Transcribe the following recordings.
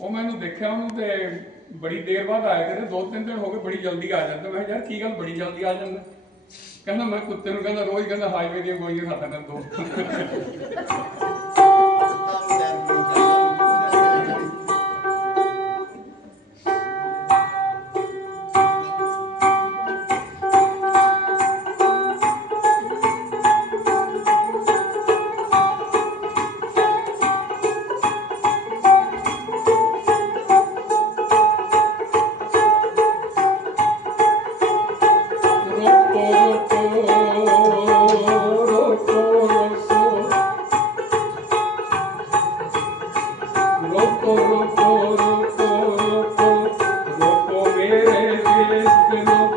ਉਹ ਮੈਨੂੰ ਦੇਖਿਆ, ਉਹਨੂੰ ਤੇ ਬੜੀ ਦੇਰ ਬਾਅਦ ਆਇਆ ਕਹਿੰਦੇ, ਦੋ ਤਿੰਨ ਦਿਨ ਹੋ ਗਏ, ਬੜੀ ਜਲਦੀ ਆ ਜਾਂਦਾ। ਮੈਂ ਕਿਹਾ, ਯਾਰ, ਕੀ ਗੱਲ, ਬੜੀ ਜਲਦੀ ਆ ਜਾਂਦਾ? ਕਹਿੰਦਾ, ਮੈਂ ਕੁੱਤੇ ਨੂੰ ਕਹਿੰਦਾ, ਰੋਜ਼ ਕਹਿੰਦਾ ਹਾਈਵੇ ਦੀਆਂ ਗੋਲੀਆਂ ਖਾਂਦਾ ਕਹਿੰਦਾ ਦੋ। Hello.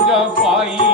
தாங்க பாயி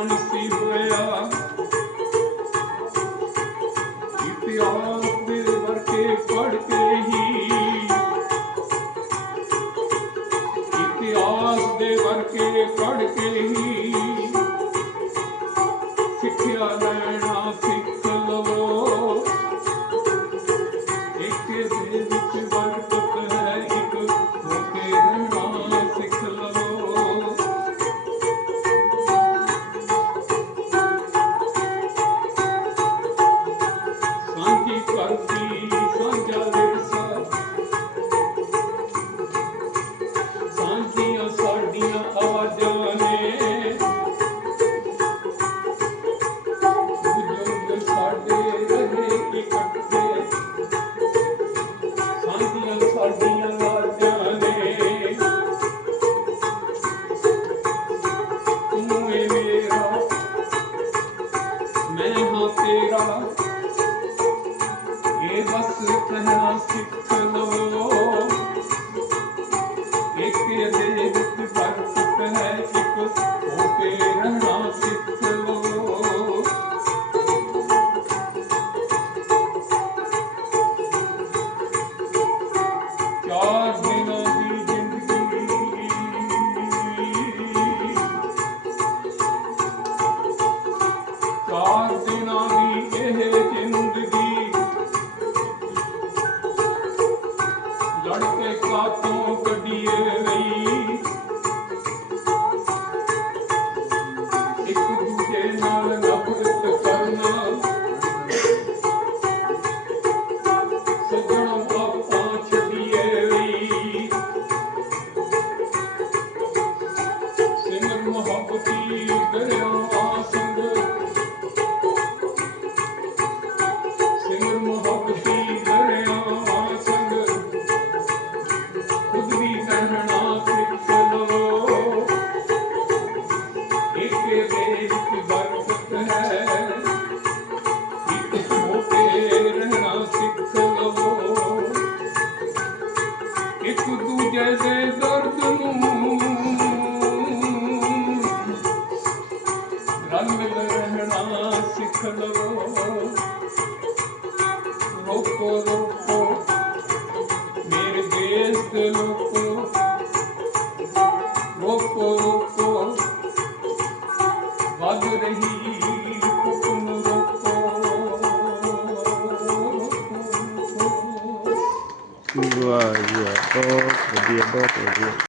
ਦੇ ਵਰਕੇ ਪੜ ਕੇ ਹੀ ਸਿੱਖਿਆ ਮੈਂ ਹਾਂ ਤੇਰਾ। ਇਹ ਬਸ ਕਹਿਣਾ ਸਿੱਖ ਲਵੋ। ਰਲ ਮਿਲ ਰਹਿਣਾ ਸਿੱਖ ਲਵੋ ਰੋਕੋ ਰੋਕੋ। ਮੇਰੇ ਦੇਸ਼ ਦੇ ਲੋਕੋ, ਰੋਕੋ ਰੋਕੋ। ਵੱਧ ਰਹੀ ਹੁਕਮ ਰੋਕੋ। ਵਾਹ ਜੀ ਵਾਹ, ਬਹੁਤ ਵਧੀਆ ਬਹੁਤ ਵਧੀਆ।